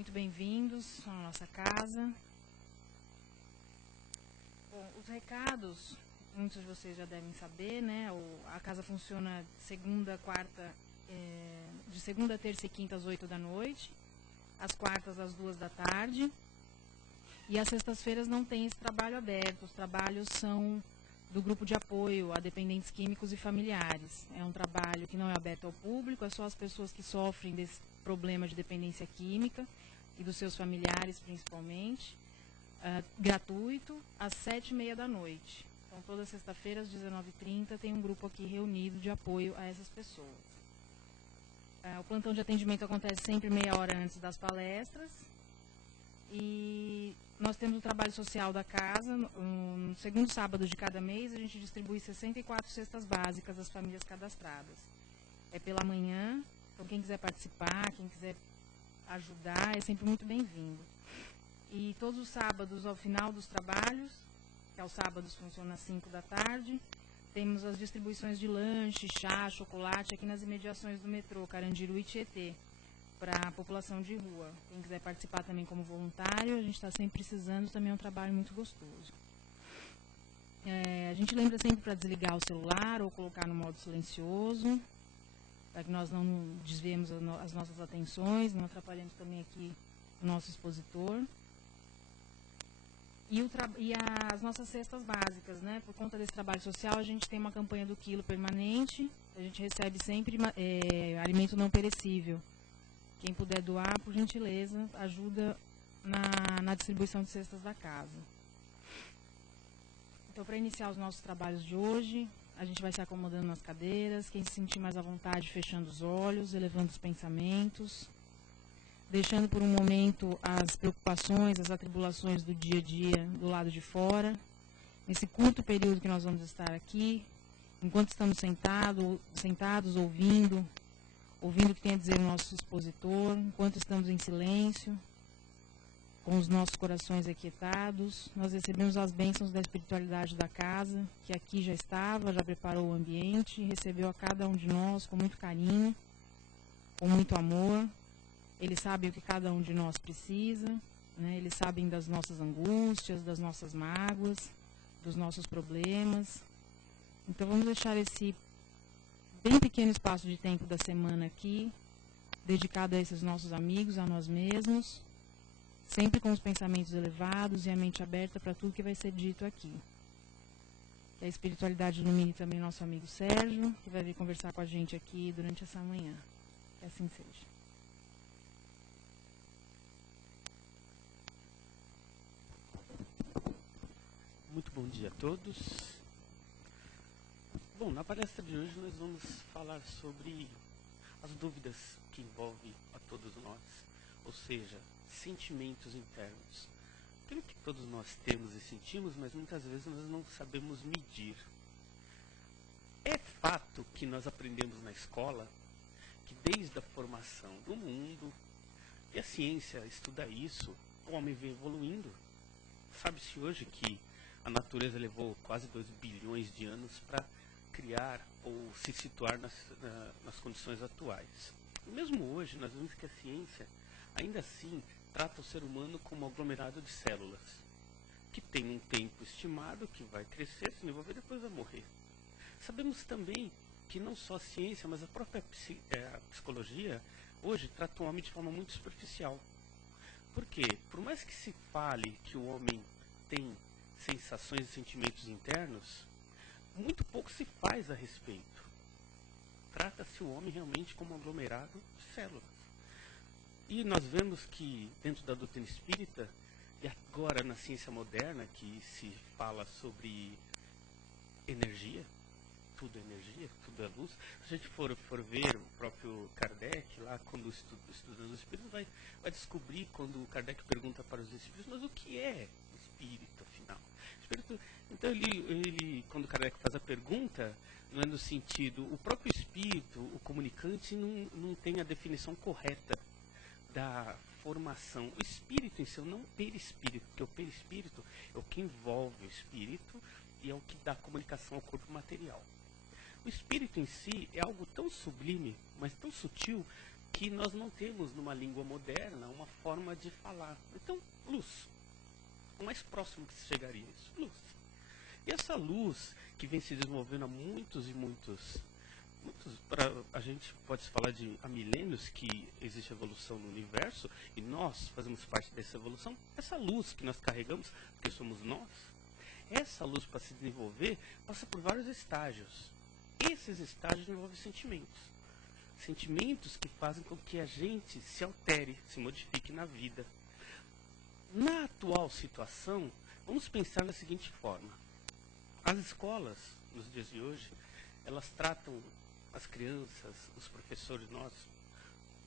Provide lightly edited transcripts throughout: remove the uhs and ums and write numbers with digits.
Muito bem-vindos à nossa casa. Bom, os recados, muitos de vocês já devem saber, né? A casa funciona de segunda, terça e quinta às 8 da noite, às quartas às 2 da tarde. E às sextas-feiras não tem esse trabalho aberto. Os trabalhos são do grupo de apoio a dependentes químicos e familiares. É um trabalho que não é aberto ao público, é só as pessoas que sofrem desse problema de dependência química e dos seus familiares principalmente. Gratuito, às 7h30 da noite. Então, toda sexta-feira, às 19h30, tem um grupo aqui reunido de apoio a essas pessoas. O plantão de atendimento acontece sempre meia hora antes das palestras. E nós temos o trabalho social da casa. No segundo sábado de cada mês, a gente distribui 64 cestas básicas às famílias cadastradas. É pela manhã, então quem quiser participar, quem quiser ajudar, é sempre muito bem-vindo. E todos os sábados, ao final dos trabalhos, que aos sábados funciona às 5 da tarde, temos as distribuições de lanche, chá, chocolate aqui nas imediações do metrô, Carandiru e Tietê, para a população de rua. Quem quiser participar também como voluntário, a gente está sempre precisando, também é um trabalho muito gostoso. A gente lembra sempre para desligar o celular ou colocar no modo silencioso, para que nós não desviemos as nossas atenções, não atrapalhemos também aqui o nosso expositor. E as nossas cestas básicas, né? Por conta desse trabalho social, a gente tem uma campanha do quilo permanente, a gente recebe sempre alimento não perecível. Quem puder doar, por gentileza, ajuda na distribuição de cestas da casa. Então, para iniciar os nossos trabalhos de hoje, a gente vai se acomodando nas cadeiras, quem se sentir mais à vontade, fechando os olhos, elevando os pensamentos, deixando por um momento as preocupações, as atribulações do dia a dia do lado de fora. Nesse curto período que nós vamos estar aqui, enquanto estamos sentados, ouvindo o que tem a dizer o nosso expositor, enquanto estamos em silêncio, com os nossos corações aquietados, nós recebemos as bênçãos da espiritualidade da casa, que aqui já estava, já preparou o ambiente, recebeu a cada um de nós com muito carinho, com muito amor. Eles sabem o que cada um de nós precisa, né? Eles sabem das nossas angústias, das nossas mágoas, dos nossos problemas. Então, vamos deixar esse bem pequeno espaço de tempo da semana aqui, dedicado a esses nossos amigos, a nós mesmos, sempre com os pensamentos elevados e a mente aberta para tudo que vai ser dito aqui. Que a espiritualidade ilumine também nosso amigo Sérgio, que vai vir conversar com a gente aqui durante essa manhã. Que assim seja. Muito bom dia a todos. Bom, na palestra de hoje nós vamos falar sobre as dúvidas que envolvem a todos nós, ou seja, sentimentos internos. Aquilo que todos nós temos e sentimos, mas muitas vezes nós não sabemos medir. É fato que nós aprendemos na escola que desde a formação do mundo, e a ciência estuda isso, o homem vem evoluindo. Sabe-se hoje que a natureza levou quase 2 bilhões de anos para criar ou se situar nas condições atuais. E mesmo hoje, nós vemos que a ciência, ainda assim, trata o ser humano como um aglomerado de células, que tem um tempo estimado, que vai crescer, se desenvolver e depois vai morrer. Sabemos também que não só a ciência, mas a própria psicologia, hoje, trata o homem de forma muito superficial. Por quê? Por mais que se fale que o homem tem sensações e sentimentos internos, muito pouco se faz a respeito. Trata-se o homem realmente como um aglomerado de células. E nós vemos que dentro da doutrina espírita, e agora na ciência moderna, que se fala sobre energia, tudo é energia, tudo é luz. Se a gente for ver o próprio Kardec, lá quando estudando o espírito, vai descobrir, quando o Kardec pergunta para os espíritos, mas o que é o espírito, afinal? Então, ele, quando Kardec faz a pergunta, não é no sentido, o próprio espírito, o comunicante, não tem a definição correta da formação. O espírito em si, não o perispírito, porque o perispírito é o que envolve o espírito e é o que dá comunicação ao corpo material. O espírito em si é algo tão sublime, mas tão sutil, que nós não temos numa língua moderna uma forma de falar. Então, luz. O mais próximo que se chegaria a isso, luz. E essa luz que vem se desenvolvendo há muitos, a gente pode falar de há milênios que existe evolução no universo e nós fazemos parte dessa evolução. Essa luz que nós carregamos, porque somos nós, essa luz para se desenvolver passa por vários estágios. Esses estágios envolvem sentimentos. Sentimentos que fazem com que a gente se altere, se modifique na vida. Na atual situação, vamos pensar da seguinte forma. As escolas, nos dias de hoje, elas tratam as crianças, os professores, nós,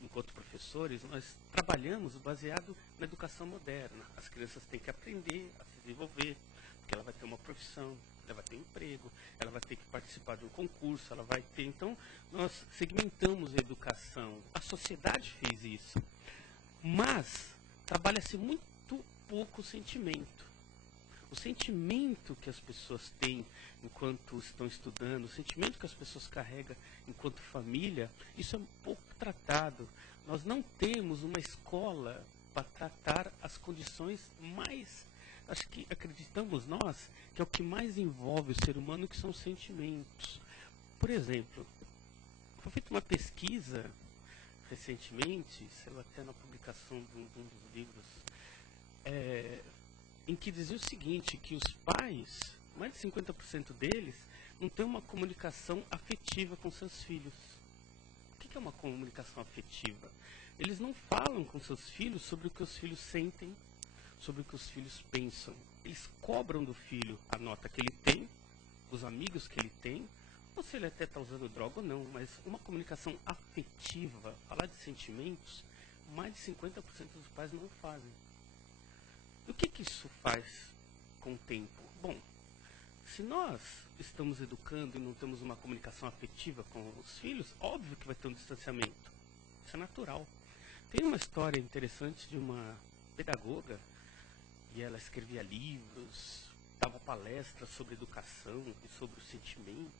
enquanto professores, nós trabalhamos baseado na educação moderna. As crianças têm que aprender a se desenvolver, porque ela vai ter uma profissão, ela vai ter emprego, ela vai ter que participar de um concurso, ela vai ter... Então, nós segmentamos a educação. A sociedade fez isso. Mas, trabalha-se muito pouco o sentimento. O sentimento que as pessoas têm enquanto estão estudando, o sentimento que as pessoas carregam enquanto família, isso é um pouco tratado. Nós não temos uma escola para tratar as condições mais, acho que acreditamos nós, que é o que mais envolve o ser humano, que são os sentimentos. Por exemplo, foi feita uma pesquisa recentemente, saiu até na publicação de um dos livros, em que dizia o seguinte, que os pais, mais de 50% deles, não têm uma comunicação afetiva com seus filhos. O que é uma comunicação afetiva? Eles não falam com seus filhos sobre o que os filhos sentem, sobre o que os filhos pensam. Eles cobram do filho a nota que ele tem, os amigos que ele tem, ou se ele até está usando droga ou não, mas uma comunicação afetiva, falar de sentimentos, mais de 50% dos pais não fazem. E o que isso faz com o tempo? Bom, se nós estamos educando e não temos uma comunicação afetiva com os filhos, óbvio que vai ter um distanciamento. Isso é natural. Tem uma história interessante de uma pedagoga, e ela escrevia livros, dava palestras sobre educação e sobre o sentimento.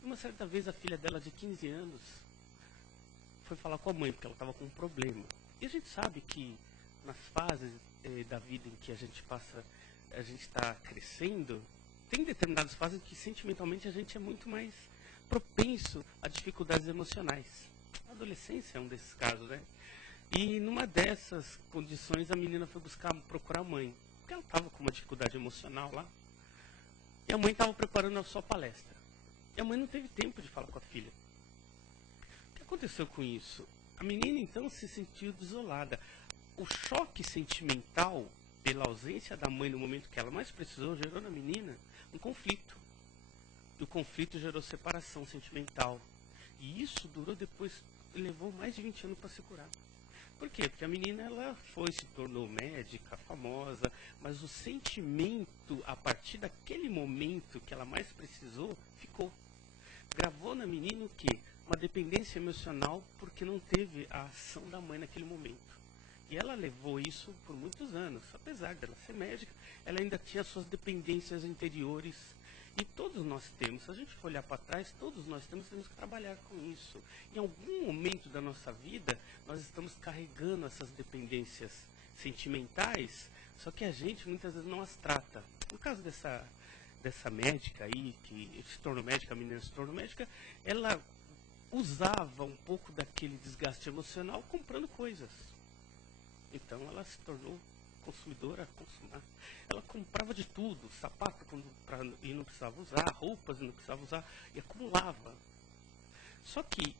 E uma certa vez a filha dela, de 15 anos, foi falar com a mãe, porque ela estava com um problema. E a gente sabe que nas fases da vida em que a gente passa, a gente está crescendo, tem determinadas fases que sentimentalmente a gente é muito mais propenso a dificuldades emocionais. A adolescência é um desses casos, né? E numa dessas condições a menina foi procurar a mãe, porque ela estava com uma dificuldade emocional lá. E a mãe estava preparando a sua palestra. E a mãe não teve tempo de falar com a filha. O que aconteceu com isso? A menina então se sentiu desolada. O choque sentimental pela ausência da mãe no momento que ela mais precisou gerou na menina um conflito. E o conflito gerou separação sentimental. E isso durou depois, levou mais de 20 anos para se curar. Por quê? Porque a menina ela se tornou médica, famosa, mas o sentimento, a partir daquele momento que ela mais precisou, ficou. Gravou na menina o quê? Uma dependência emocional porque não teve a ação da mãe naquele momento. E ela levou isso por muitos anos. Apesar dela ser médica, ela ainda tinha suas dependências interiores. E todos nós temos, se a gente for olhar para trás, todos nós temos que trabalhar com isso. Em algum momento da nossa vida, nós estamos carregando essas dependências sentimentais, só que a gente muitas vezes não as trata. No caso dessa médica aí, que se tornou médica, a menina se tornou médica, ela usava um pouco daquele desgaste emocional comprando coisas. Então ela se tornou consumidora, consumar. Ela comprava de tudo, sapato e não precisava usar, roupas e não precisava usar, e acumulava. Só que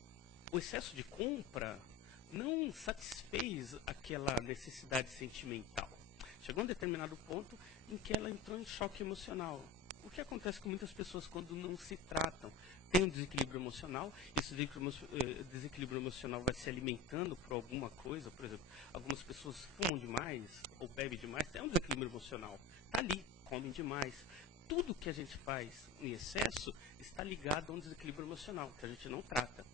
o excesso de compra não satisfez aquela necessidade sentimental. Chegou a um determinado ponto em que ela entrou em choque emocional. O que acontece com muitas pessoas quando não se tratam? Tem um desequilíbrio emocional, esse desequilíbrio emocional vai se alimentando por alguma coisa, por exemplo, algumas pessoas fumam demais ou bebem demais, tem um desequilíbrio emocional, está ali, comem demais. Tudo que a gente faz em excesso está ligado a um desequilíbrio emocional, que a gente não trata.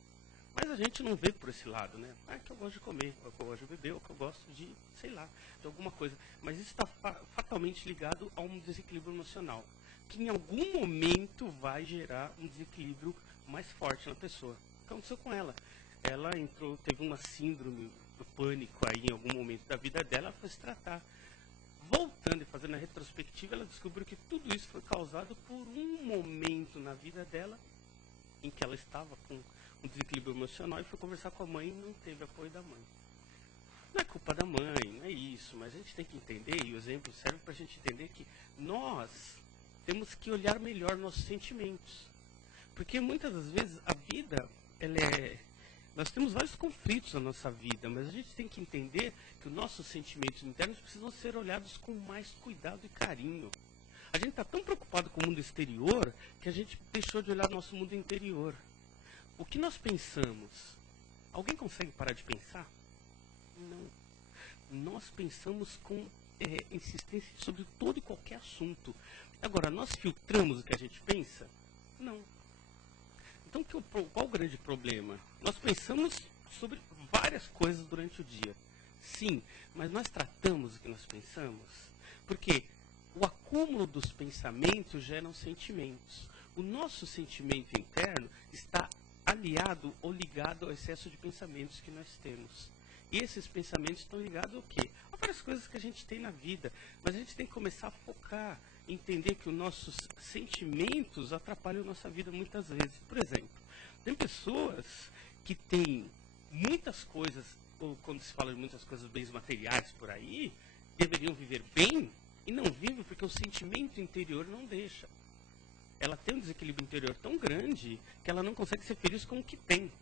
Mas a gente não vê por esse lado, né? Ah, é que eu gosto de comer, ou que eu gosto de beber, ou que eu gosto de, sei lá, de alguma coisa. Mas isso está fatalmente ligado a um desequilíbrio emocional, que em algum momento vai gerar um desequilíbrio mais forte na pessoa. O que aconteceu com ela? ela teve uma síndrome do pânico aí em algum momento da vida dela, foi se tratar. Voltando e fazendo a retrospectiva, ela descobriu que tudo isso foi causado por um momento na vida dela em que ela estava com um desequilíbrio emocional e foi conversar com a mãe e não teve apoio da mãe. Não é culpa da mãe, não é isso, mas a gente tem que entender, e o exemplo serve para a gente entender que nós temos que olhar melhor nossos sentimentos. Porque muitas das vezes a vida, nós temos vários conflitos na nossa vida, mas a gente tem que entender que os nossos sentimentos internos precisam ser olhados com mais cuidado e carinho. A gente está tão preocupado com o mundo exterior que a gente deixou de olhar o nosso mundo interior. O que nós pensamos? Alguém consegue parar de pensar? Não. Nós pensamos com insistência sobre todo e qualquer assunto. Agora, nós filtramos o que a gente pensa? Não. Então, qual o grande problema? Nós pensamos sobre várias coisas durante o dia. Sim, mas nós tratamos o que nós pensamos? Porque o acúmulo dos pensamentos geram sentimentos. O nosso sentimento interno está aliado ou ligado ao excesso de pensamentos que nós temos. E esses pensamentos estão ligados ao quê? A várias coisas que a gente tem na vida. Mas a gente tem que começar a focar, entender que os nossos sentimentos atrapalham a nossa vida muitas vezes. Por exemplo, tem pessoas que têm muitas coisas, ou quando se fala de muitas coisas, bens materiais por aí, deveriam viver bem e não vivem porque o sentimento interior não deixa. Ela tem um desequilíbrio interior tão grande que ela não consegue ser feliz com o que tem.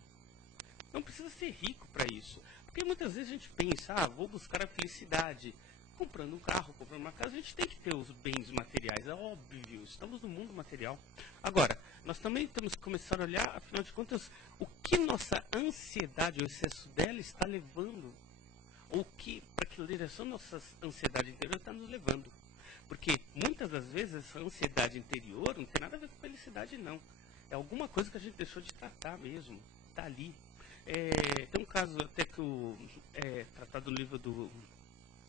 Não precisa ser rico para isso. Porque muitas vezes a gente pensa, vou buscar a felicidade. Comprando um carro, comprando uma casa, a gente tem que ter os bens materiais. É óbvio, estamos no mundo material. Agora, nós também temos que começar a olhar, afinal de contas, o que nossa ansiedade, o excesso dela está levando. Ou para que direção nossa ansiedade interior está nos levando. Porque muitas das vezes essa ansiedade interior não tem nada a ver com felicidade, não. É alguma coisa que a gente deixou de tratar mesmo. Está ali. Tem um caso até que tratado no livro do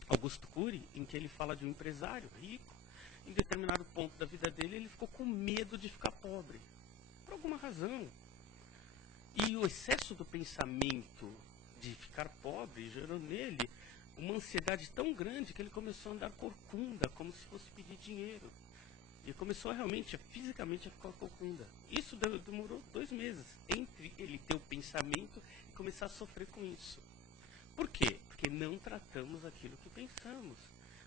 Augusto Cury, em que ele fala de um empresário rico. Em determinado ponto da vida dele, ele ficou com medo de ficar pobre. Por alguma razão. E o excesso do pensamento de ficar pobre gerou nele uma ansiedade tão grande que ele começou a andar corcunda, como se fosse pedir dinheiro. E começou realmente, fisicamente, a ficar corcunda. Isso demorou 2 meses entre ele ter o pensamento e começar a sofrer com isso. Por quê? Porque não tratamos aquilo que pensamos.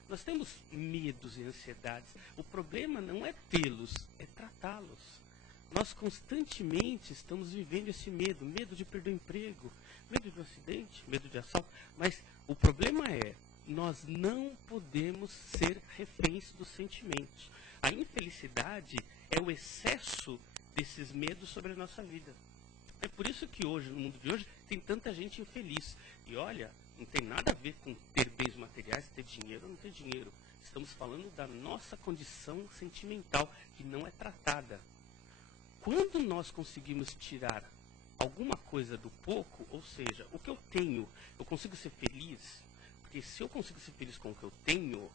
Nós temos medos e ansiedades. O problema não é tê-los, é tratá-los. Nós constantemente estamos vivendo esse medo. Medo de perder o emprego, medo de um acidente, medo de assalto. Mas o problema é, nós não podemos ser reféns dos sentimentos. A infelicidade é o excesso desses medos sobre a nossa vida. É por isso que hoje, no mundo de hoje, tem tanta gente infeliz. E olha, não tem nada a ver com ter bens materiais, ter dinheiro ou não ter dinheiro. Estamos falando da nossa condição sentimental, que não é tratada. Quando nós conseguimos tirar alguma coisa do pouco, ou seja, o que eu tenho, eu consigo ser feliz, porque se eu consigo ser feliz com o que eu tenho,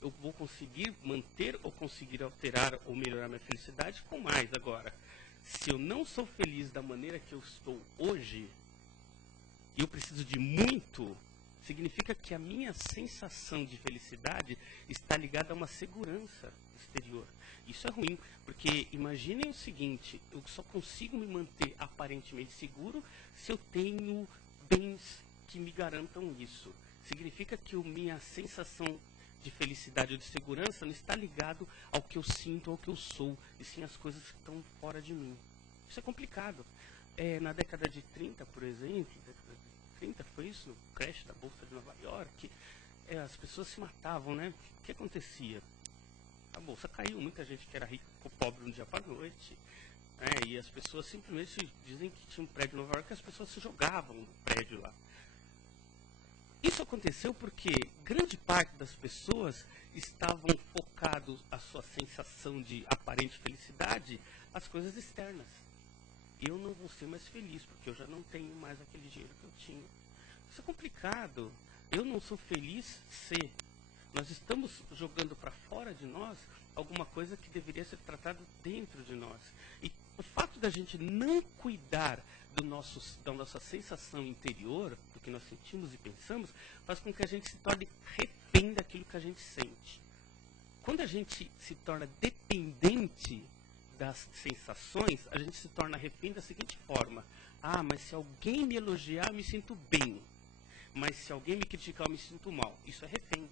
eu vou conseguir manter ou conseguir alterar ou melhorar minha felicidade com mais. Agora, se eu não sou feliz da maneira que eu estou hoje, e eu preciso de muito, significa que a minha sensação de felicidade está ligada a uma segurança exterior. Isso é ruim, porque imaginem o seguinte, eu só consigo me manter aparentemente seguro se eu tenho bens que me garantam isso. Significa que a minha sensação de felicidade ou de segurança não está ligado ao que eu sinto, ao que eu sou, e sim às coisas que estão fora de mim. Isso é complicado. Na década de 30, por exemplo, década de 30 foi isso, no crash da Bolsa de Nova York, as pessoas se matavam, né? O que acontecia? A Bolsa caiu, muita gente que era rica ficou pobre de um dia para a noite, e as pessoas simplesmente dizem que tinha um prédio em Nova York que as pessoas se jogavam do prédio lá. Isso aconteceu porque grande parte das pessoas estavam focados a sua sensação de aparente felicidade às coisas externas. Eu não vou ser mais feliz, porque eu já não tenho mais aquele dinheiro que eu tinha. Isso é complicado. Eu não sou feliz se nós estamos jogando para fora de nós alguma coisa que deveria ser tratada dentro de nós. E o fato da gente não cuidar da nossa sensação interior, do que nós sentimos e pensamos, faz com que a gente se torne refém daquilo que a gente sente. Quando a gente se torna dependente das sensações, a gente se torna refém da seguinte forma: ah, mas se alguém me elogiar, eu me sinto bem. Mas se alguém me criticar, eu me sinto mal. Isso é refém.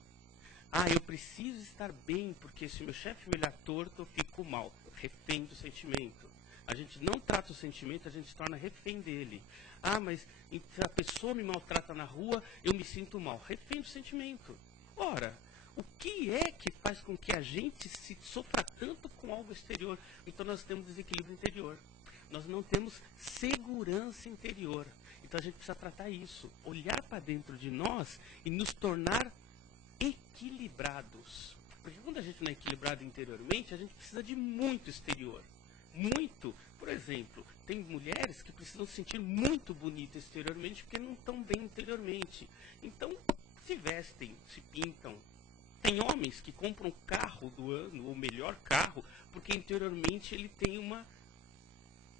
Ah, eu preciso estar bem, porque se meu chefe me olhar torto, eu fico mal. Refém do sentimento. A gente não trata o sentimento, a gente se torna refém dele. Ah, mas se a pessoa me maltrata na rua, eu me sinto mal. Refém do sentimento. Ora, o que é que faz com que a gente se sofra tanto com algo exterior? Então nós temos desequilíbrio interior. Nós não temos segurança interior. Então a gente precisa tratar isso. Olhar para dentro de nós e nos tornar equilibrados. Porque quando a gente não é equilibrado interiormente, a gente precisa de muito exterior. Muito. Por exemplo, tem mulheres que precisam se sentir muito bonitas exteriormente porque não estão bem interiormente. Então, se vestem, se pintam. Tem homens que compram o carro do ano, o melhor carro, porque interiormente ele tem uma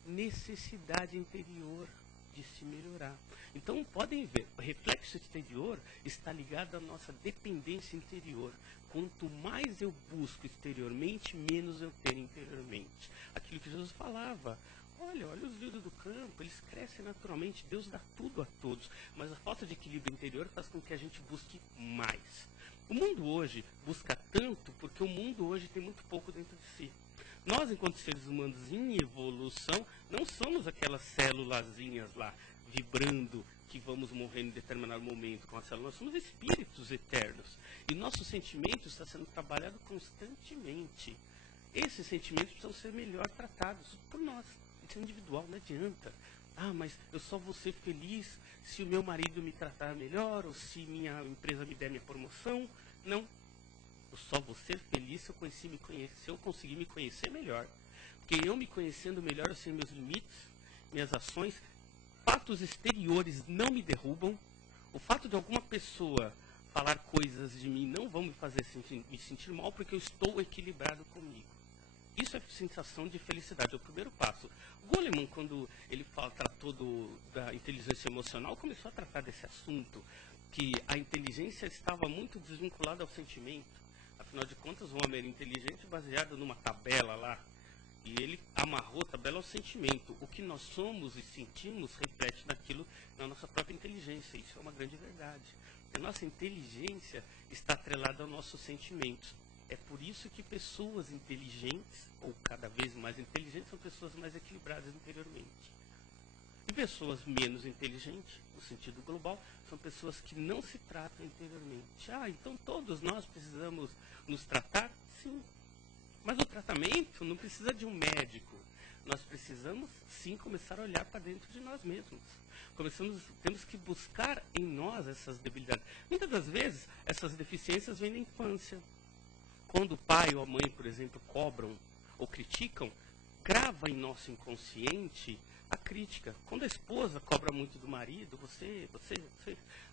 necessidade interior de se melhorar. Então, podem ver, o reflexo exterior está ligado à nossa dependência interior. Quanto mais eu busco exteriormente, menos eu tenho interiormente. Aquilo que Jesus falava. Olha os lírios do campo, eles crescem naturalmente, Deus dá tudo a todos. Mas a falta de equilíbrio interior faz com que a gente busque mais. O mundo hoje busca tanto porque o mundo hoje tem muito pouco dentro de si. Nós, enquanto seres humanos em evolução, não somos aquelas célulazinhas lá, vibrando, que vamos morrer em determinado momento com a célula. Nós somos espíritos eternos. E nosso sentimento está sendo trabalhado constantemente. Esses sentimentos precisam ser melhor tratados por nós. Isso é individual, não adianta. Ah, mas eu só vou ser feliz se o meu marido me tratar melhor, ou se minha empresa me der minha promoção. Não. Eu só vou ser feliz se eu conseguir me conhecer melhor. Porque eu me conhecendo melhor, eu sei meus limites, minhas ações, fatos exteriores não me derrubam. O fato de alguma pessoa falar coisas de mim não vão me fazer me sentir mal, porque eu estou equilibrado comigo. Isso é sensação de felicidade, é o primeiro passo. Goleman, quando ele tratou da inteligência emocional, começou a tratar desse assunto, que a inteligência estava muito desvinculada ao sentimento. Afinal de contas, o homem era inteligente baseado numa tabela lá. E ele amarrou a tabela ao sentimento. O que nós somos e sentimos reflete naquilo, na nossa própria inteligência. Isso é uma grande verdade. A nossa inteligência está atrelada aos nossos sentimentos. É por isso que pessoas inteligentes, ou cada vez mais inteligentes, são pessoas mais equilibradas interiormente. E pessoas menos inteligentes, no sentido global, são pessoas que não se tratam interiormente. Ah, então todos nós precisamos nos tratar? Sim. Mas o tratamento não precisa de um médico. Nós precisamos, sim, começar a olhar para dentro de nós mesmos. Temos que buscar em nós essas debilidades. Muitas das vezes, essas deficiências vêm da infância. Quando o pai ou a mãe, por exemplo, cobram ou criticam, grava em nosso inconsciente a crítica. Quando a esposa cobra muito do marido, você,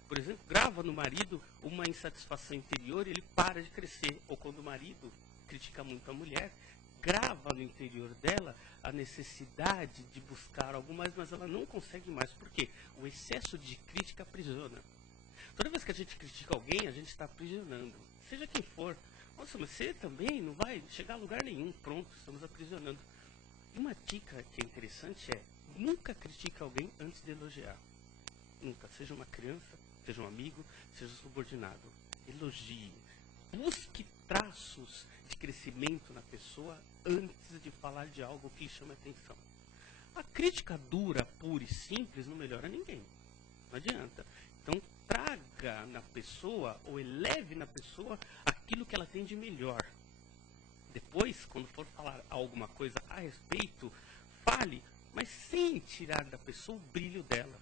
por exemplo, grava no marido uma insatisfação interior e ele para de crescer. Ou quando o marido critica muito a mulher, grava no interior dela a necessidade de buscar algo mais, mas ela não consegue mais. Por quê? O excesso de crítica aprisiona. Toda vez que a gente critica alguém, a gente está aprisionando. Seja quem for. Nossa, mas você também não vai chegar a lugar nenhum. Pronto, estamos aprisionando. E uma dica que é interessante é: nunca critique alguém antes de elogiar. Nunca. Seja uma criança, seja um amigo, seja subordinado. Elogie. Busque traços de crescimento na pessoa antes de falar de algo que lhe chama atenção. A crítica dura, pura e simples não melhora ninguém. Não adianta. Então, traga na pessoa, ou eleve na pessoa, aquilo que ela tem de melhor. Depois, quando for falar alguma coisa a respeito, fale, mas sem tirar da pessoa o brilho dela.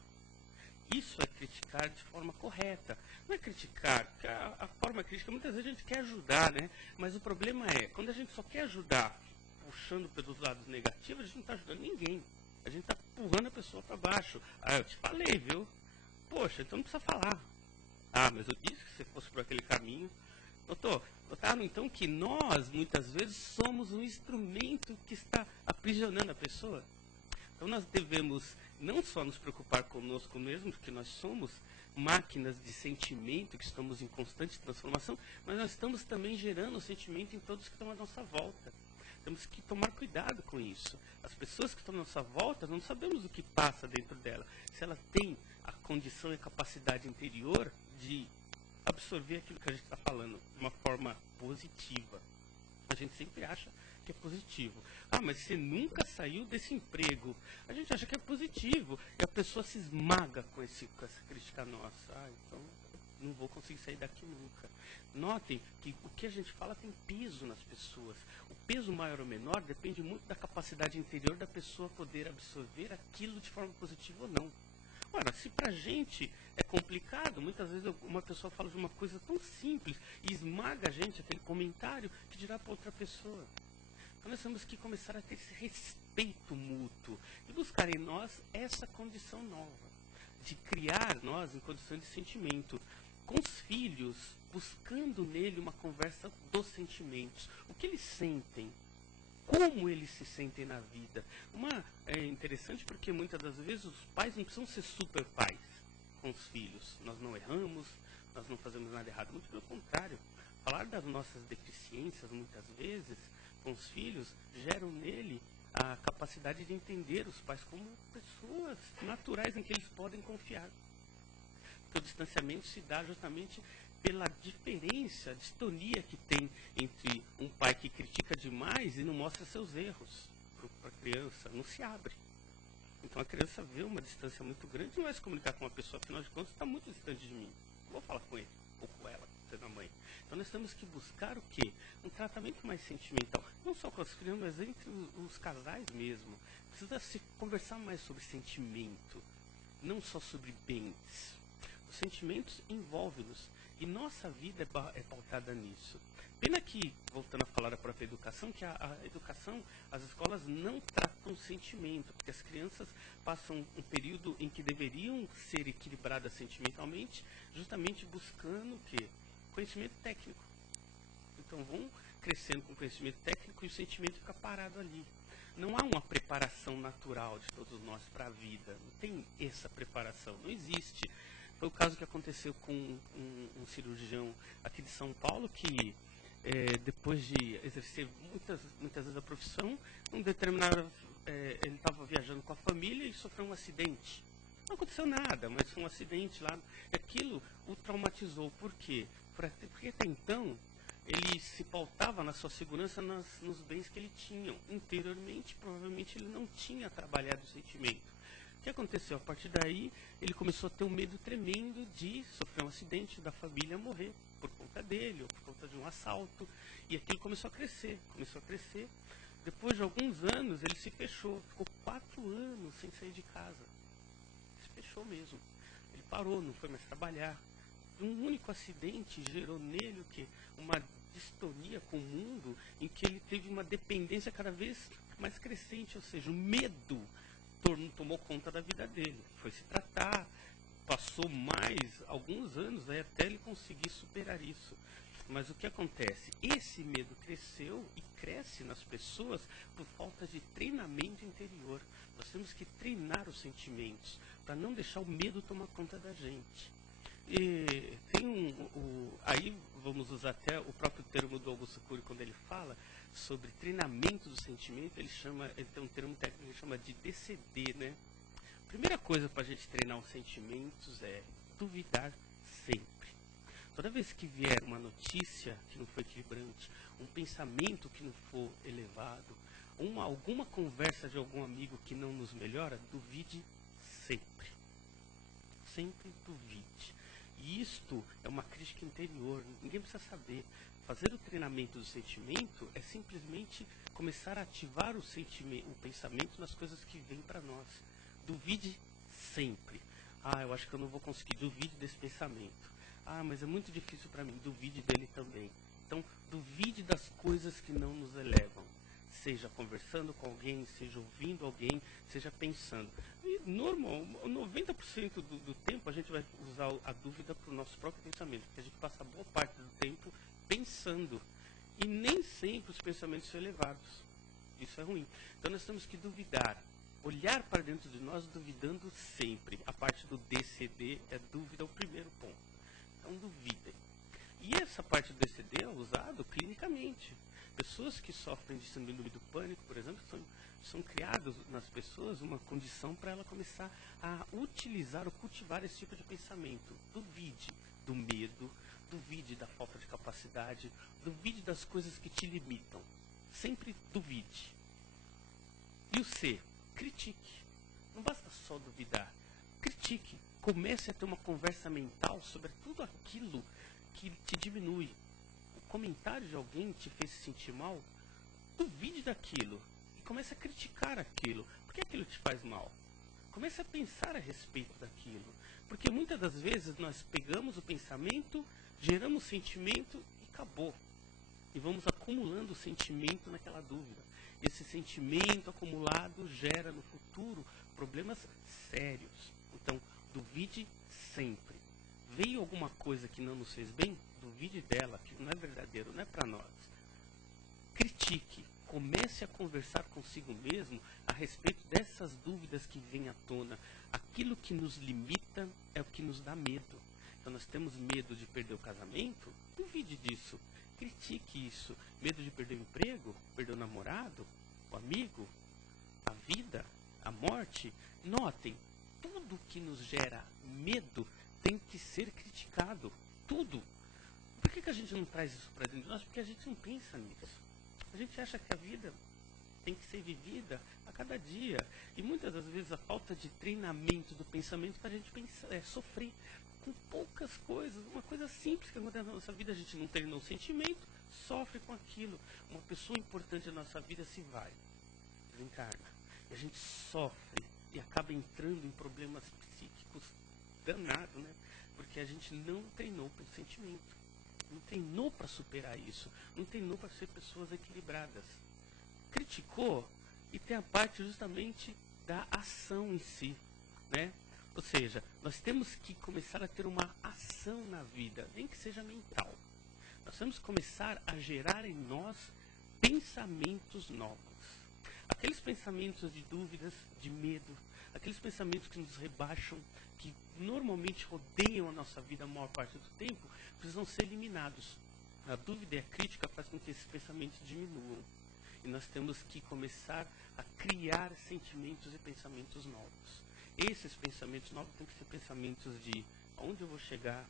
Isso é criticar de forma correta. Não é criticar, porque a forma crítica, muitas vezes a gente quer ajudar, né? Mas o problema é, quando a gente só quer ajudar, puxando pelos lados negativos, a gente não está ajudando ninguém. A gente está empurrando a pessoa para baixo. Ah, eu te falei, viu? Poxa, então não precisa falar. Ah, mas eu disse que se fosse por aquele caminho. Notaram então que nós, muitas vezes, somos um instrumento que está aprisionando a pessoa? Então nós devemos não só nos preocupar conosco mesmos, que nós somos máquinas de sentimento, que estamos em constante transformação, mas nós estamos também gerando sentimento em todos que estão à nossa volta. Temos que tomar cuidado com isso. As pessoas que estão à nossa volta, não sabemos o que passa dentro dela. Se ela tem a condição e a capacidade interior de absorver aquilo que a gente está falando de uma forma positiva. A gente sempre acha que é positivo. Ah, mas você nunca saiu desse emprego. A gente acha que é positivo. E a pessoa se esmaga com essa crítica nossa. Ah, então não vou conseguir sair daqui nunca. Notem que o que a gente fala tem peso nas pessoas. O peso maior ou menor depende muito da capacidade interior da pessoa poder absorver aquilo de forma positiva ou não. Ora, se pra gente é complicado, muitas vezes uma pessoa fala de uma coisa tão simples e esmaga a gente, aquele comentário, que dirá para outra pessoa. Então nós temos que começar a ter esse respeito mútuo e buscar em nós essa condição nova, de criar nós em condição de sentimento, com os filhos, buscando nele uma conversa dos sentimentos, o que eles sentem, como eles se sentem na vida. É interessante porque muitas das vezes os pais não precisam ser super pais com os filhos. Nós não erramos, nós não fazemos nada errado. Muito pelo contrário. Falar das nossas deficiências, muitas vezes, com os filhos, geram nele a capacidade de entender os pais como pessoas naturais em que eles podem confiar. Porque o distanciamento se dá justamente pela diferença, a distonia que tem entre um pai que critica demais e não mostra seus erros para a criança, não se abre. Então a criança vê uma distância muito grande e não vai se comunicar com uma pessoa, afinal de contas, está muito distante de mim. Não vou falar com ele ou com ela, sendo a mãe. Então nós temos que buscar o quê? Um tratamento mais sentimental, não só com as crianças, mas entre os casais mesmo. Precisa se conversar mais sobre sentimento, não só sobre bens. Os sentimentos envolvem-nos e nossa vida é pautada nisso. Pena que, voltando a falar da própria educação, que a educação, as escolas não tratam sentimento, porque as crianças passam um período em que deveriam ser equilibradas sentimentalmente, justamente buscando o quê? Conhecimento técnico. Então vão crescendo com conhecimento técnico e o sentimento fica parado ali. Não há uma preparação natural de todos nós para a vida. Não tem essa preparação, não existe. Foi o caso que aconteceu com um cirurgião aqui de São Paulo que, depois de exercer muitas vezes a profissão, ele estava viajando com a família e sofreu um acidente. Não aconteceu nada, mas foi um acidente lá. E aquilo o traumatizou. Por quê? Porque até então ele se pautava na sua segurança nos bens que ele tinha. Interiormente, provavelmente ele não tinha trabalhado o sentimento. O que aconteceu? A partir daí, ele começou a ter um medo tremendo de sofrer um acidente, da família morrer por conta dele, ou por conta de um assalto. E aquilo começou a crescer. Depois de alguns anos, ele se fechou. Ficou 4 anos sem sair de casa. Se fechou mesmo. Ele parou, não foi mais trabalhar. Um único acidente gerou nele o quê? Uma distonia com o mundo, em que ele teve uma dependência cada vez mais crescente, ou seja, o medo tomou conta da vida dele. Foi se tratar, passou mais alguns anos aí até ele conseguir superar isso. Mas o que acontece? Esse medo cresceu e cresce nas pessoas por falta de treinamento interior. Nós temos que treinar os sentimentos para não deixar o medo tomar conta da gente. E tem aí vamos usar até o próprio termo do Augusto Cury, quando ele fala sobre treinamento do sentimento, ele tem um termo técnico que ele chama de DCD, né? Primeira coisa para a gente treinar os sentimentos é duvidar sempre. Toda vez que vier uma notícia que não foi equilibrante, um pensamento que não for elevado, alguma conversa de algum amigo que não nos melhora, duvide sempre. Sempre duvide. E isto é uma crítica interior, ninguém precisa saber. Fazer o treinamento do sentimento é simplesmente começar a ativar o pensamento nas coisas que vêm para nós. Duvide sempre. Ah, eu acho que eu não vou conseguir. Duvide desse pensamento. Ah, mas é muito difícil para mim. Duvide dele também. Então, duvide das coisas que não nos elevam. Seja conversando com alguém, seja ouvindo alguém, seja pensando. E 90% do tempo a gente vai usar a dúvida para o nosso próprio pensamento, porque a gente passa boa parte do tempo pensando pensando. E nem sempre os pensamentos são elevados. Isso é ruim. Então nós temos que duvidar. Olhar para dentro de nós duvidando sempre. A parte do DCD é dúvida, é o primeiro ponto. Então duvidem. E essa parte do DCD é usado clinicamente. Pessoas que sofrem de síndrome do pânico, por exemplo, são criadas nas pessoas uma condição para ela começar a utilizar ou cultivar esse tipo de pensamento. Duvide do medo, duvide da falta de capacidade, duvide das coisas que te limitam. Sempre duvide. E o C, critique. Não basta só duvidar. Critique. Comece a ter uma conversa mental sobre tudo aquilo que te diminui. O comentário de alguém te fez se sentir mal, duvide daquilo e comece a criticar aquilo. Por que aquilo te faz mal? Comece a pensar a respeito daquilo. Porque muitas das vezes nós pegamos o pensamento, geramos sentimento e acabou. E vamos acumulando sentimento naquela dúvida. Esse sentimento acumulado gera no futuro problemas sérios. Então, duvide sempre. Veio alguma coisa que não nos fez bem? Duvide dela, que não é verdadeiro, não é para nós. Critique, comece a conversar consigo mesmo a respeito dessas dúvidas que vêm à tona. Aquilo que nos limita é o que nos dá medo. Então nós temos medo de perder o casamento? Duvide disso. Critique isso. Medo de perder o emprego? Perder o namorado? O amigo? A vida? A morte? Notem, tudo que nos gera medo tem que ser criticado. Tudo. Por que a gente não traz isso para dentro de nós? Porque a gente não pensa nisso. A gente acha que a vida tem que ser vivida a cada dia. E muitas das vezes a falta de treinamento do pensamento para a gente sofrer com poucas coisas. Uma coisa simples que acontece na nossa vida, a gente não treinou o sentimento, sofre com aquilo. Uma pessoa importante na nossa vida se vai, desencarna. E a gente sofre e acaba entrando em problemas psíquicos danados, né? Porque a gente não treinou pelo sentimento. Não treinou para superar isso. Não treinou para ser pessoas equilibradas. Criticou e tem a parte justamente da ação em si, né? Ou seja, nós temos que começar a ter uma ação na vida, nem que seja mental. Nós temos que começar a gerar em nós pensamentos novos. Aqueles pensamentos de dúvidas, de medo, aqueles pensamentos que nos rebaixam, que normalmente rodeiam a nossa vida a maior parte do tempo, precisam ser eliminados. A dúvida e a crítica faz com que esses pensamentos diminuam. E nós temos que começar a criar sentimentos e pensamentos novos. Esses pensamentos novos têm que ser pensamentos de aonde eu vou chegar,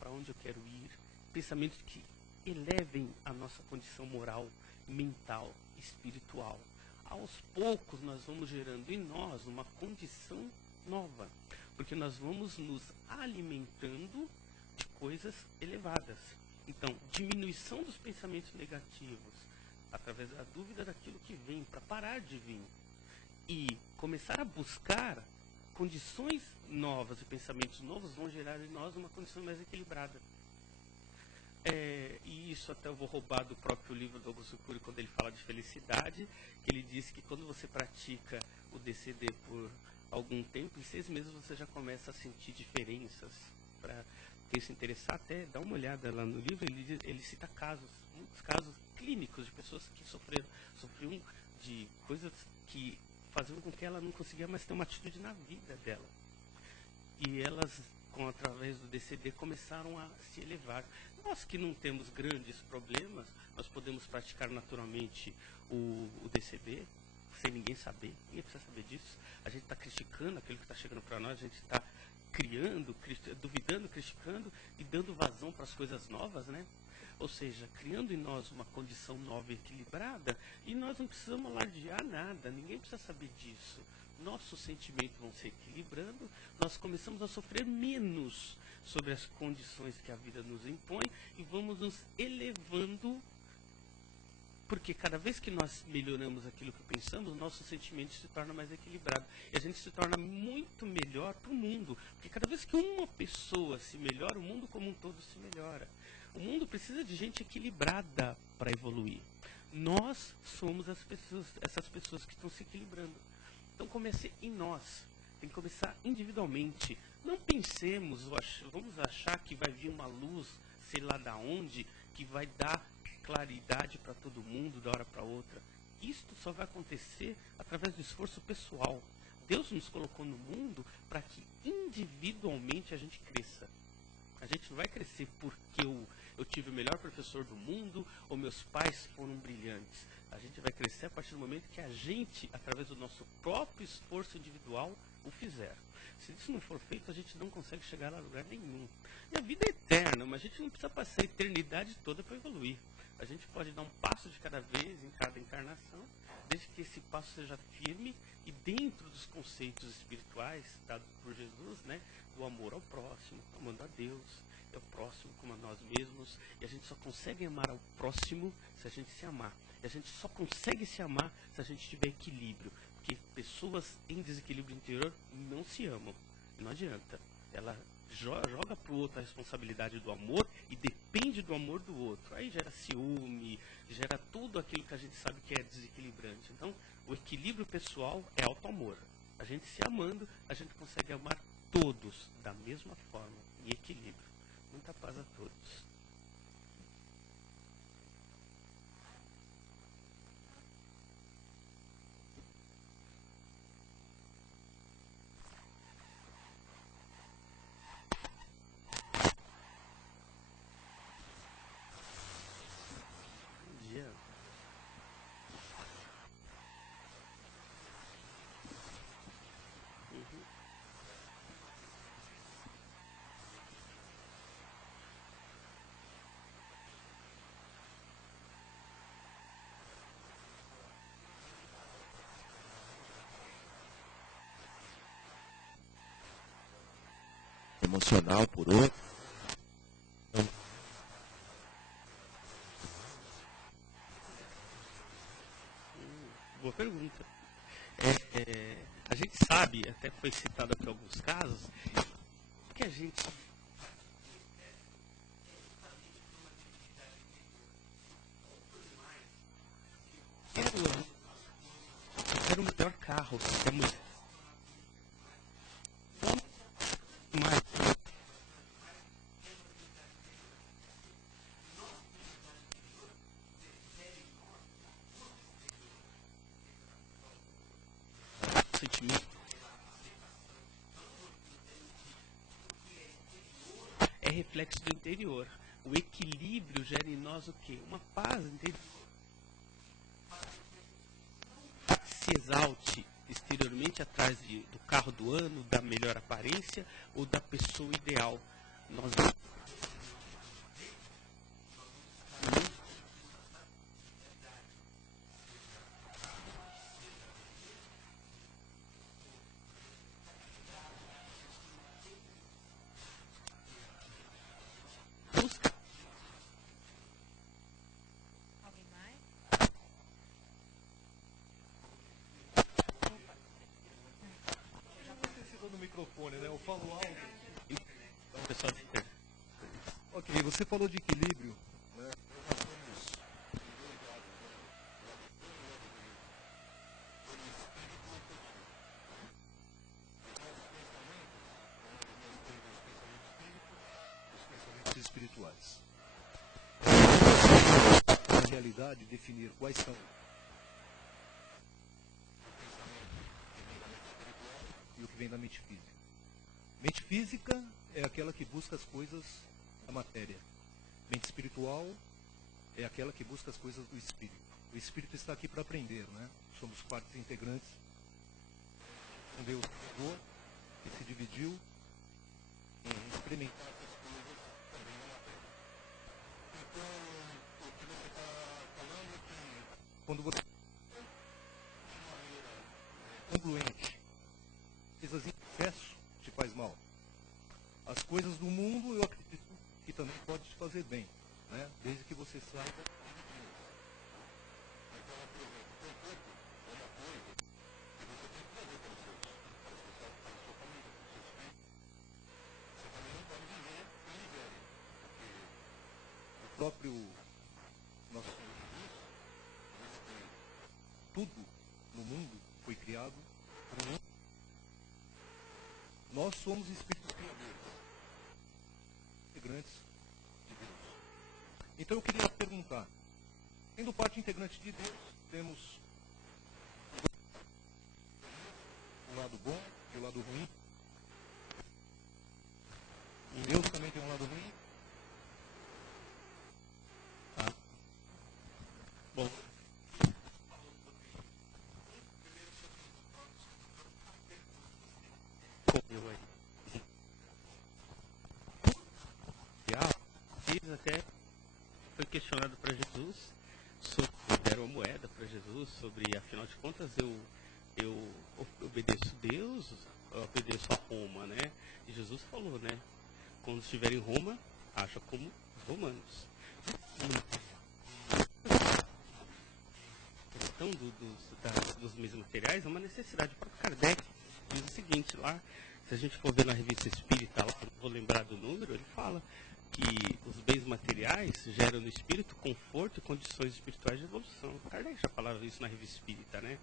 para onde eu quero ir, pensamentos que elevem a nossa condição moral, mental, espiritual. Aos poucos nós vamos gerando em nós uma condição nova, porque nós vamos nos alimentando de coisas elevadas. Então, diminuição dos pensamentos negativos, através da dúvida daquilo que vem, para parar de vir. E começar a buscar condições novas e pensamentos novos vão gerar em nós uma condição mais equilibrada. E isso até eu vou roubar do próprio livro do Augusto Cury, quando ele fala de felicidade, que ele diz que quando você pratica o DCD por algum tempo, em 6 meses você já começa a sentir diferenças. Para quem se interessar, até dá uma olhada lá no livro, ele cita casos, muitos casos clínicos de pessoas que sofriam de coisas que faziam com que ela não conseguia mais ter uma atitude na vida dela. E elas, através do DCD, começaram a se elevar. Nós que não temos grandes problemas, nós podemos praticar naturalmente o DCD, sem ninguém saber, ninguém precisa saber disso. A gente está criticando aquilo que está chegando para nós, a gente está criando, duvidando, criticando e dando vazão para as coisas novas, né? Ou seja, criando em nós uma condição nova e equilibrada, e nós não precisamos alardear nada, ninguém precisa saber disso. Nossos sentimentos vão se equilibrando, nós começamos a sofrer menos sobre as condições que a vida nos impõe e vamos nos elevando, porque cada vez que nós melhoramos aquilo que pensamos, nossos sentimentos se tornam mais equilibrados. E a gente se torna muito melhor para o mundo, porque cada vez que uma pessoa se melhora, o mundo como um todo se melhora. O mundo precisa de gente equilibrada para evoluir. Nós somos essas pessoas que estão se equilibrando. Então comece em nós, tem que começar individualmente. Não pensemos, vamos achar que vai vir uma luz, sei lá da onde, que vai dar claridade para todo mundo da hora para outra. Isto só vai acontecer através do esforço pessoal. Deus nos colocou no mundo para que individualmente a gente cresça. A gente não vai crescer porque eu tive o melhor professor do mundo ou meus pais foram brilhantes. A gente vai crescer a partir do momento que a gente, através do nosso próprio esforço individual, o fizer. Se isso não for feito, a gente não consegue chegar a lugar nenhum. E a vida é eterna, mas a gente não precisa passar a eternidade toda para evoluir. A gente pode dar um passo de cada vez em cada encarnação, desde que esse passo seja firme e dentro dos conceitos espirituais dados por Jesus, né, do amor ao próximo, amando a Deus, e ao próximo como a nós mesmos. E a gente só consegue amar ao próximo se a gente se amar. E a gente só consegue se amar se a gente tiver equilíbrio. Porque pessoas em desequilíbrio interior não se amam. Não adianta. Ela joga para o outro a responsabilidade do amor e depende do amor do outro. Aí gera ciúme, gera tudo aquilo que a gente sabe que é desequilibrante. Então, o equilíbrio pessoal é auto-amor. A gente se amando, a gente consegue amar todos da mesma forma, em equilíbrio. Muita paz a todos. Bom dia. Emocional por outro. Boa pergunta. A gente sabe, até foi citado aqui alguns casos, que a gente quero o melhor carro, temos mais sentimento. É reflexo do interior. O equilíbrio gera em nós o quê? Uma paz interior. Se exalte exteriormente atrás do carro do ano, da melhor aparência ou da pessoa ideal. Nós busca. Alguém mais? No microfone, né? Eu falo alto. Então, pessoal, Ok, você falou de equilíbrio, né? Os pensamentos espirituais. Na realidade, definir quais são e o que vem da mente física. Mente física é aquela que busca as coisas da matéria. Mente espiritual é aquela que busca as coisas do espírito. O espírito está aqui para aprender, né? Somos partes integrantes. Um Deus criou, que se dividiu em experimentar essas coisas também na matéria. Então, o que você está falando é que quando você de maneira congruente, coisas em excesso te faz mal. As coisas do mundo, eu acredito que também pode te fazer bem, né? Desde que você saiba. Então, por exemplo, conforto é uma coisa que você tem que fazer para a sua família, para os seus filhos. Você também não pode viver em miséria, porque o próprio nosso Senhor Jesus disse que tudo no mundo foi criado por um. Nós somos espíritos criadores, integrantes de Deus. Então eu queria perguntar, sendo parte integrante de Deus, temos o lado bom e o lado ruim. Deus também tem um lado ruim. Bom, eu aí. Eles até foi questionado para Jesus sobre, deram a moeda para Jesus sobre, afinal de contas, eu obedeço Deus, eu obedeço a Roma, né? E Jesus falou, né? Quando estiver em Roma, acha como os romanos. A questão dos meios materiais é uma necessidade. Para o Kardec diz o seguinte lá, se a gente for ver na revista Espírita, lá, não vou lembrar do número, ele fala que os bens materiais geram no espírito conforto e condições espirituais de evolução. Kardec já falava isso na revista Espírita, né?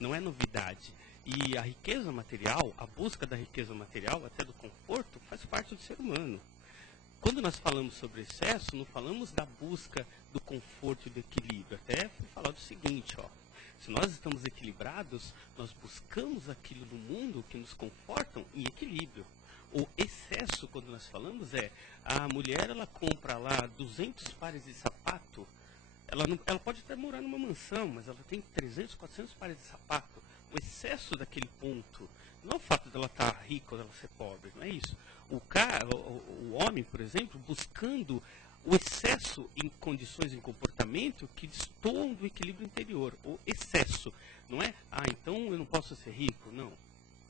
Não é novidade. E a riqueza material, a busca da riqueza material, até do conforto, faz parte do ser humano. Quando nós falamos sobre excesso, não falamos da busca do conforto e do equilíbrio. Até foi falado o seguinte, ó. Se nós estamos equilibrados, nós buscamos aquilo no mundo que nos confortam em equilíbrio. O excesso, quando nós falamos, é a mulher, ela compra lá 200 pares de sapato, ela pode até morar numa mansão, mas ela tem 300, 400 pares de sapato. O excesso daquele ponto, não é o fato dela estar rica ou dela ser pobre, não é isso. O homem, por exemplo, buscando o excesso em condições em comportamento que destoam do equilíbrio interior. O excesso, não é, então eu não posso ser rico, não.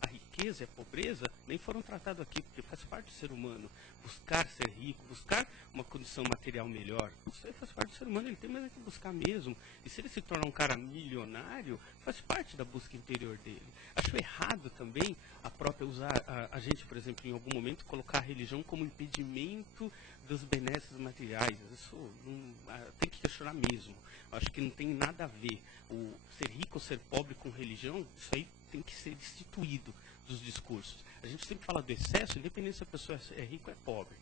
A riqueza e a pobreza nem foram tratados aqui, porque faz parte do ser humano. Buscar ser rico, buscar uma condição material melhor, isso aí faz parte do ser humano, ele tem mais é que buscar mesmo. E se ele se tornar um cara milionário, faz parte da busca interior dele. Acho errado também a própria usar, a gente, por exemplo, em algum momento, colocar a religião como impedimento dos benesses materiais. Isso tem que questionar mesmo. Acho que não tem nada a ver. O ser rico ou ser pobre com religião, isso aí tem que ser destituído dos discursos. A gente sempre fala do excesso, independente se a pessoa é rica ou é pobre.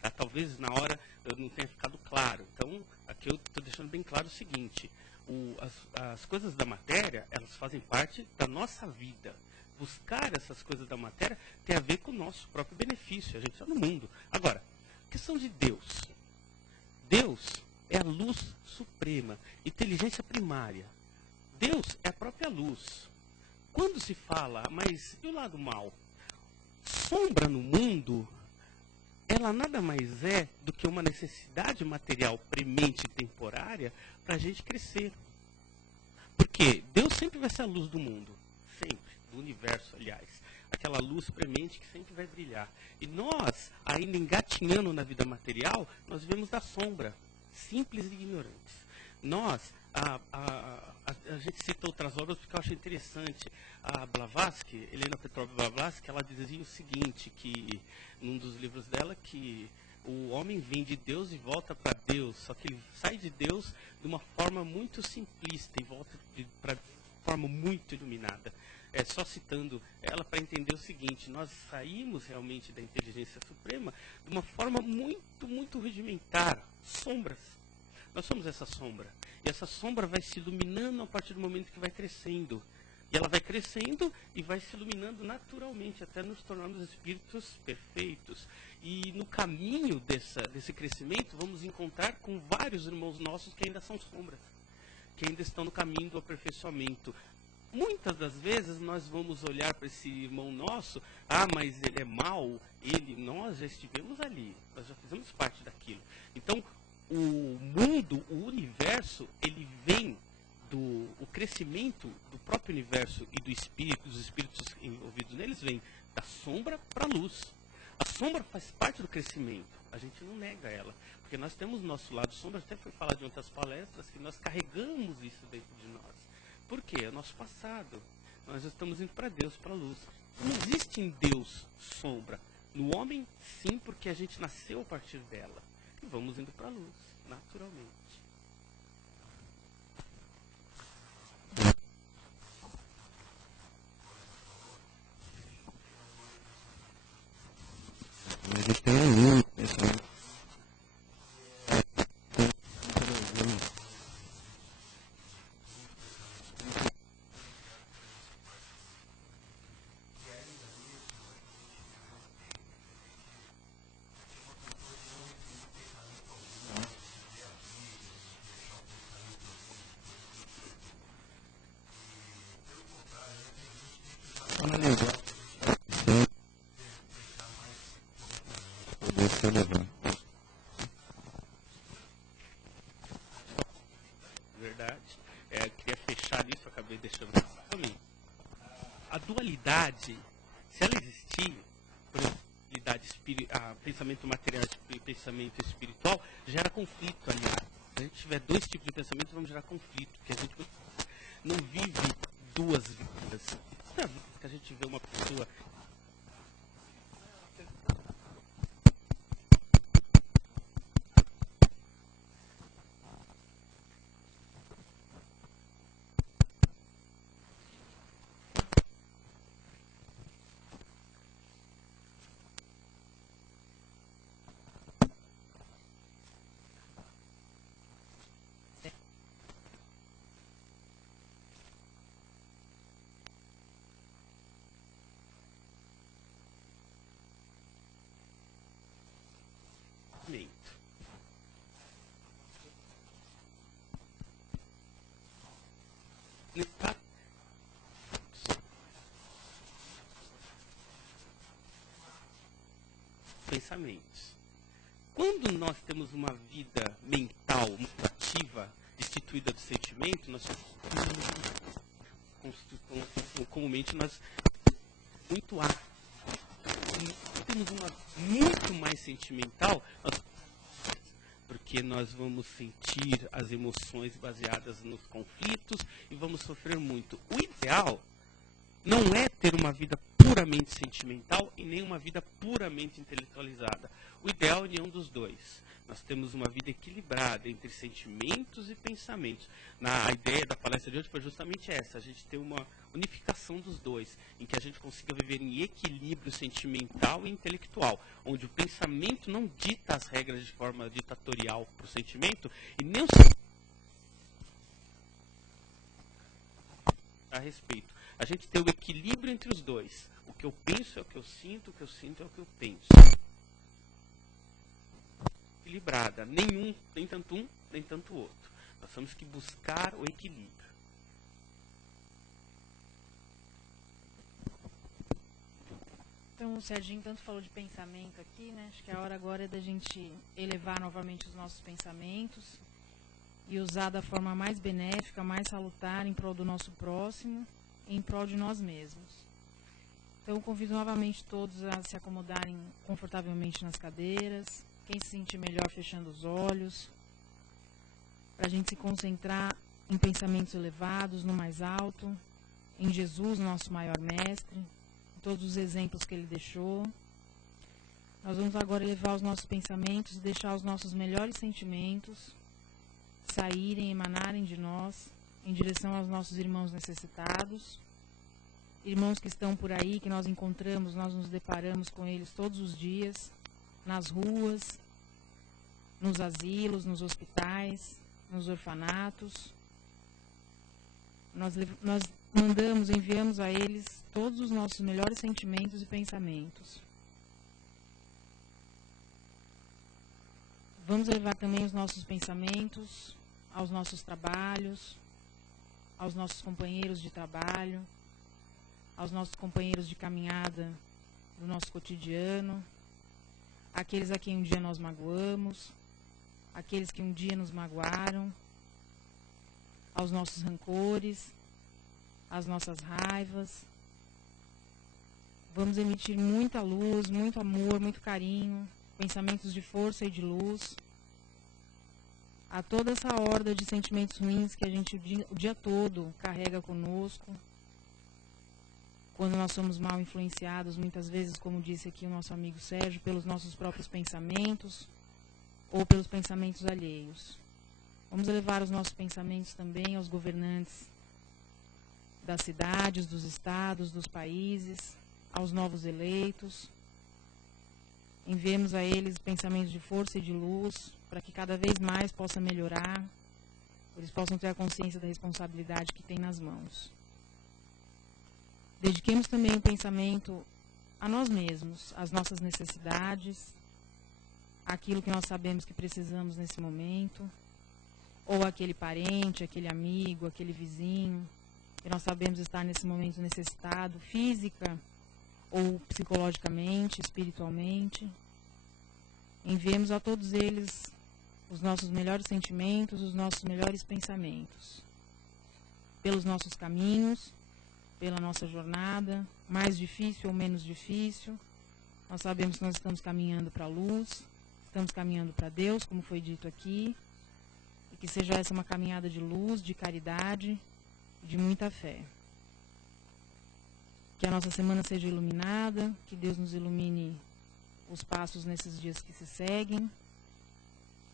Tá? Talvez na hora não tenha ficado claro. Então, aqui eu estou deixando bem claro o seguinte. As coisas da matéria, elas fazem parte da nossa vida. Buscar essas coisas da matéria tem a ver com o nosso próprio benefício. A gente está no mundo. Agora, questão de Deus. Deus é a luz suprema, inteligência primária. Deus é a própria luz. Quando se fala, mas e o lado mal? Sombra no mundo, ela nada mais é do que uma necessidade material premente e temporária para a gente crescer. Porque Deus sempre vai ser a luz do mundo. Sempre. Do universo, aliás. Aquela luz premente que sempre vai brilhar. E nós, ainda engatinhando na vida material, nós vivemos da sombra. Simples e ignorantes. Nós, a gente cita outras obras porque eu acho interessante. A Blavatsky, Helena Petrovna Blavatsky, ela dizia o seguinte, que num dos livros dela, que o homem vem de Deus e volta para Deus, só que ele sai de Deus de uma forma muito simplista e volta para forma muito iluminada. Só citando ela para entender o seguinte, nós saímos realmente da inteligência suprema de uma forma muito, muito rudimentar, sombras. Nós somos essa sombra. E essa sombra vai se iluminando a partir do momento que vai crescendo. E ela vai crescendo e vai se iluminando naturalmente, até nos tornarmos espíritos perfeitos. E no caminho desse crescimento, vamos encontrar com vários irmãos nossos que ainda são sombras, que ainda estão no caminho do aperfeiçoamento. Muitas das vezes nós vamos olhar para esse irmão nosso, mas ele é mau, nós já estivemos ali, nós já fizemos parte daquilo. Então, o mundo, o universo, ele vem o crescimento do próprio universo e do espírito, dos espíritos envolvidos neles, vem da sombra para a luz. A sombra faz parte do crescimento, a gente não nega ela, porque nós temos nosso lado sombra, até foi falado em outras palestras, que nós carregamos isso dentro de nós. Por quê? É o nosso passado. Nós estamos indo para Deus, para a luz. Não existe em Deus sombra. No homem, sim, porque a gente nasceu a partir dela. E vamos indo para a luz, naturalmente. Mas tem um pensamento. acabei deixando para mim. A dualidade, se ela existir, por exemplo, pensamento material e pensamento espiritual, gera conflito, aliás. Se a gente tiver dois tipos de pensamento, vamos gerar conflito, porque a gente não vive duas vidas. Não é que a gente vê uma pessoa... Pensamentos. Quando nós temos uma vida mental muito ativa, destituída do sentimento, nós comumente nós muito temos uma muito mais sentimental, porque nós vamos sentir as emoções baseadas nos conflitos e vamos sofrer muito. O ideal não é ter uma vida puramente sentimental e nem uma vida puramente intelectualizada. O ideal é nenhum dos dois. Nós temos uma vida equilibrada entre sentimentos e pensamentos. A ideia da palestra de hoje foi justamente essa, a gente ter uma unificação dos dois, em que a gente consiga viver em equilíbrio sentimental e intelectual, onde o pensamento não dita as regras de forma ditatorial para o sentimento, e nem o a respeito. A gente tem o equilíbrio entre os dois. O que eu penso é o que eu sinto é o que eu penso. Equilibrada. Nem tanto um, nem tanto o outro. Nós temos que buscar o equilíbrio. Então, o Serginho tanto falou de pensamento aqui, né? Acho que a hora agora é da gente elevar novamente os nossos pensamentos e usar da forma mais benéfica, mais salutar em prol do nosso próximo, em prol de nós mesmos. Então, convido novamente todos a se acomodarem confortavelmente nas cadeiras, quem se sentir melhor fechando os olhos, para a gente se concentrar em pensamentos elevados, no mais alto, em Jesus, nosso maior mestre, em todos os exemplos que ele deixou. Nós vamos agora elevar os nossos pensamentos e deixar os nossos melhores sentimentos saírem, emanarem de nós em direção aos nossos irmãos necessitados, irmãos que estão por aí, que nós encontramos, nós nos deparamos com eles todos os dias, nas ruas, nos asilos, nos hospitais, nos orfanatos. Nós enviamos a eles todos os nossos melhores sentimentos e pensamentos. Vamos levar também os nossos pensamentos aos nossos trabalhos, aos nossos companheiros de trabalho, aos nossos companheiros de caminhada do nosso cotidiano, aqueles a quem um dia nós magoamos, aqueles que um dia nos magoaram, aos nossos rancores, às nossas raivas. Vamos emitir muita luz, muito amor, muito carinho, pensamentos de força e de luz a toda essa horda de sentimentos ruins que a gente o dia todo carrega conosco. Quando nós somos mal influenciados, muitas vezes, como disse aqui o nosso amigo Sérgio, pelos nossos próprios pensamentos ou pelos pensamentos alheios. Vamos elevar os nossos pensamentos também aos governantes das cidades, dos estados, dos países, aos novos eleitos. Enviemos a eles pensamentos de força e de luz, para que cada vez mais possa melhorar, eles possam ter a consciência da responsabilidade que têm nas mãos. Dediquemos também o pensamento a nós mesmos, às nossas necessidades, aquilo que nós sabemos que precisamos nesse momento, ou aquele parente, aquele amigo, aquele vizinho, que nós sabemos estar nesse momento necessitado, física ou psicologicamente, espiritualmente. Enviemos a todos eles os nossos melhores sentimentos, os nossos melhores pensamentos. pelos nossos caminhos, pela nossa jornada, mais difícil ou menos difícil. Nós sabemos que nós estamos caminhando para a luz, estamos caminhando para Deus, como foi dito aqui, e que seja essa uma caminhada de luz, de caridade, de muita fé. Que a nossa semana seja iluminada, que Deus nos ilumine os passos nesses dias que se seguem,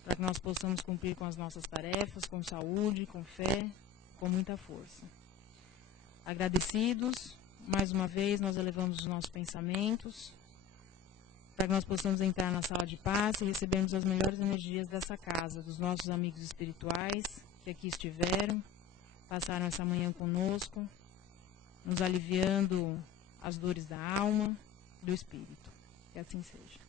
para que nós possamos cumprir com as nossas tarefas, com saúde, com fé, com muita força. Agradecidos, mais uma vez nós elevamos os nossos pensamentos, para que nós possamos entrar na sala de paz e recebermos as melhores energias dessa casa, dos nossos amigos espirituais que aqui estiveram, passaram essa manhã conosco, nos aliviando as dores da alma, do espírito. Que assim seja.